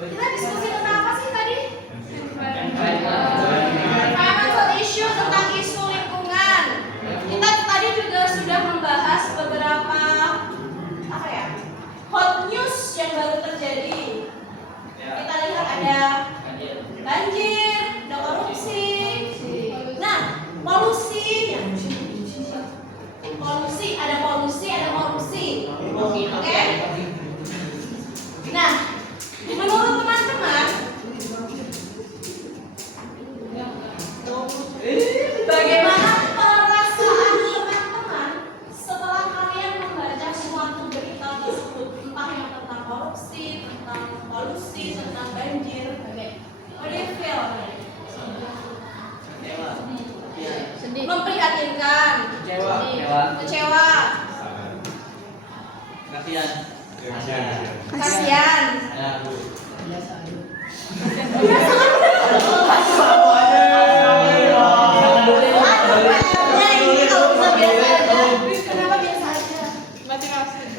Kita diskusi tentang apa sih tadi? Environmental issue, tentang isu lingkungan. Kita tadi juga sudah membahas beberapa hot news yang baru terjadi. Kita lihat ada banjir, ada korupsi. Nah, polusi, ada korupsi. Oke? Nah, menurut teman-teman, bagaimana perasaan teman-teman setelah kalian membaca suatu berita tersebut, entah yang tentang korupsi, tentang polusi, tentang banjir? What do you feel? Sedih. Memprihatinkan, kecewa, kasihan. Kenapa biasa aja?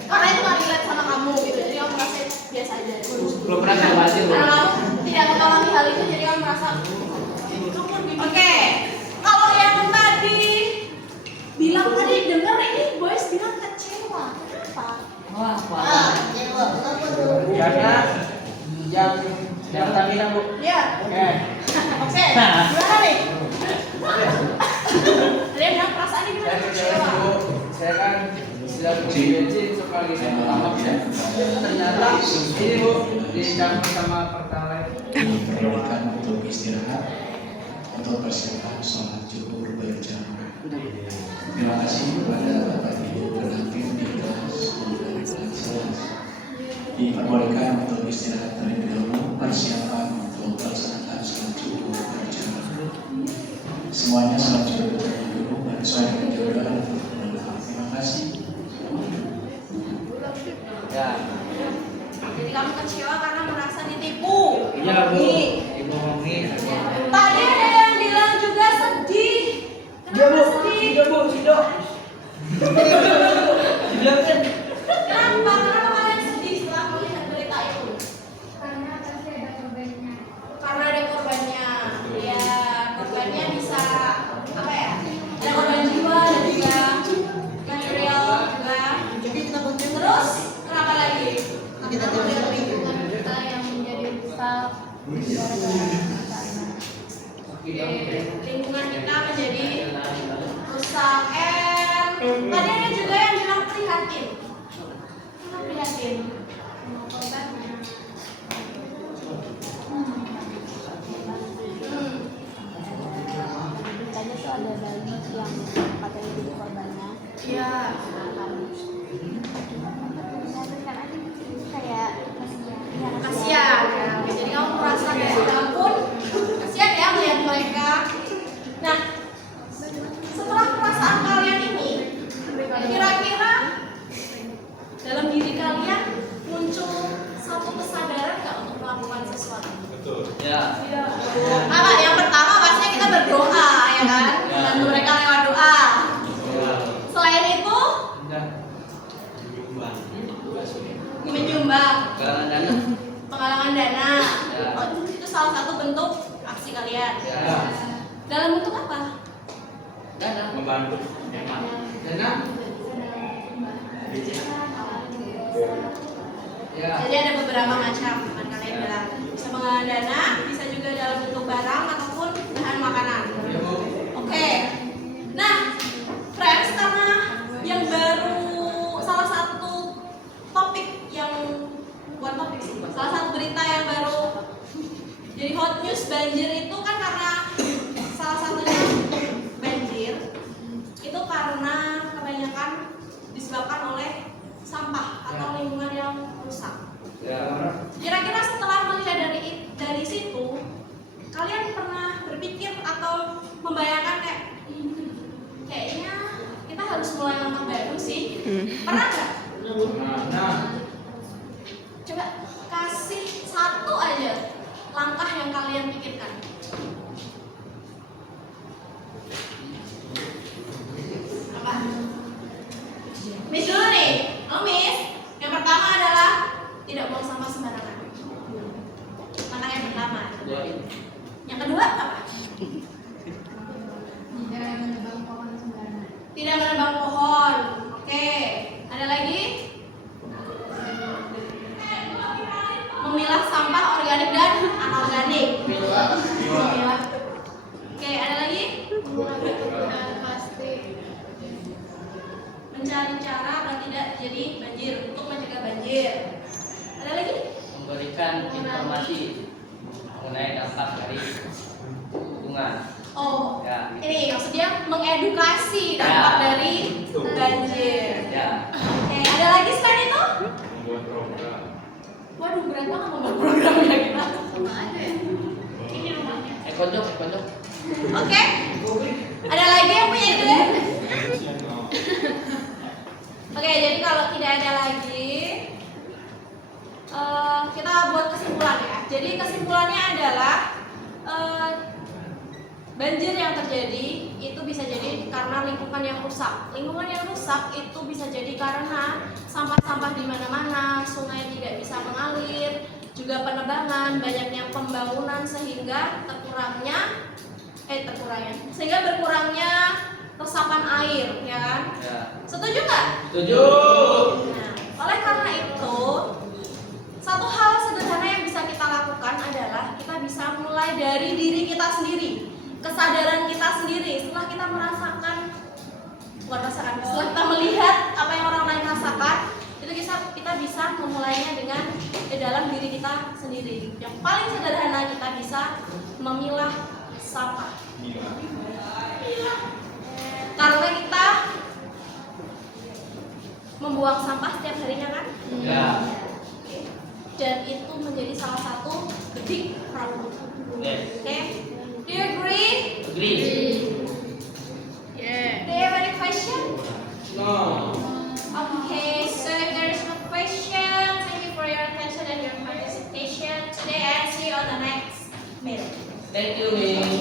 Karena itu nggak relate sama kamu gitu, jadi kamu merasa biasa aja. Belum pernah ngalamin. Karena kamu tidak mengalami hal itu, jadi kamu merasa oke. Kalau yang tadi bilang tadi dengar ini boys bilang kecewa, kenapa? Karena yang tadi Bu. Ya. Oke. Gimana nih? Dia bilang perasaan ini bilang kecewa. Saya kan sudah beli bensin sekali pertama ya. Ternyata ini Bu dicampur sama pertalite. Perlukan untuk istirahat, untuk persiapan sholat zuhur berjamaah. Terima kasih kepada Bapak Ibu pendamping di kelas 11. Diperbolehkan untuk istirahat terlebih dahulu, persiapan untuk pelaksanaan sholat zuhur berjamaah. Semuanya sholat zuhur terlebih dahulu, sesuai dengan jadwal untuk berdoa. Terima kasih. Ya. Jadi kamu kecewa karena merasa ditipu. Iya Bu. Dibohongi. Tadi ada yang bilang juga sedih. Kenapa sedih? Kenapa kalian sedih setelah melihat berita itu? Karena ada korbannya. Ya, korbannya bisa apa ya? Ada korban jiwa dan juga material juga. Terus kenapa lagi? Kita melihat lingkungan kita yang menjadi rusak Lingkungan kita menjadi rusak. Tadi ada juga yang bilang prihatin. Kenapa prihatin? Korbannya. beritanya tuh ada bayi yang katanya jadi korbannya. Iya. Kan aja kayak Kasihan ya. Oke, jadi kamu merasa kayak ya ampun, kasihan ya melihat mereka. Nah, setelah perasaan kalian ini, kira-kira dalam diri kalian muncul satu kesadaran nggak untuk melakukan sesuatu? Ya. Apa? Yang pertama pastinya kita berdoa, ya kan? Membantu mereka lewat doa. Selain itu, menyumbang, penggalangan dana. Oh, itu salah satu bentuk aksi kalian. Dalam bentuk apa? Membantu. Dana? Ya. Jadi ada beberapa macam yang kalian bilang. Bisa penggalangan dana, bisa juga dalam bentuk barang ataupun bahan makanan. Oke. Nah, friends, karena yang baru salah satu topik yang bukan topik sih, salah satu berita yang baru jadi hot news banjir itu kan karena salah satunya banjir itu karena kebanyakan disebabkan oleh sampah atau lingkungan yang rusak. Kira-kira setelah melihat dari situ, kalian pernah berpikir atau membayangkan kayaknya kita harus mulai langkah baru sih? Pernah nggak? Coba kasih satu aja langkah yang kalian pikirkan. Apa? Miss dulu nih. Oh Miss, yang pertama adalah tidak buang sampah sembarangan. mencari cara agar tidak terjadi banjir, untuk mencegah banjir. Ada lagi? Memberikan informasi mengenai dampak dari lingkungan. Oh, Ya, ini maksudnya mengedukasi dampak dari banjir. ya. Oke, ada lagi selain itu? Waduh, berat banget membuat programnya kita. Sama aja ya. Ini rumahnya. Kondok. Oke, ada lagi yang punya ide? Oke, jadi kalau tidak ada lagi, kita buat kesimpulan ya. Jadi kesimpulannya adalah banjir yang terjadi itu bisa jadi karena lingkungan yang rusak. Lingkungan yang rusak itu bisa jadi karena sampah-sampah di mana-mana, sungai tidak bisa mengalir, juga penebangan, banyaknya pembangunan sehingga berkurangnya resapan air, ya kan? Ya. Setuju nggak? Setuju. Nah, oleh karena itu, satu hal sederhana yang bisa kita lakukan adalah kita bisa mulai dari diri kita sendiri, kesadaran kita sendiri. Setelah kita setelah kita melihat apa yang orang lain rasakan, itu kita bisa memulainya dengan di dalam diri kita sendiri. Yang paling sederhana, kita bisa memilah sampah. Karena kita membuang sampah setiap harinya kan? Ya. Dan itu menjadi salah satu the big problem. Yes. Okay? Do you agree? Agree. Yeah. Do you have any question? No. Okay, so if there is no question, thank you for your attention and your participation today, and see you on the next meeting. Thank you, Miss.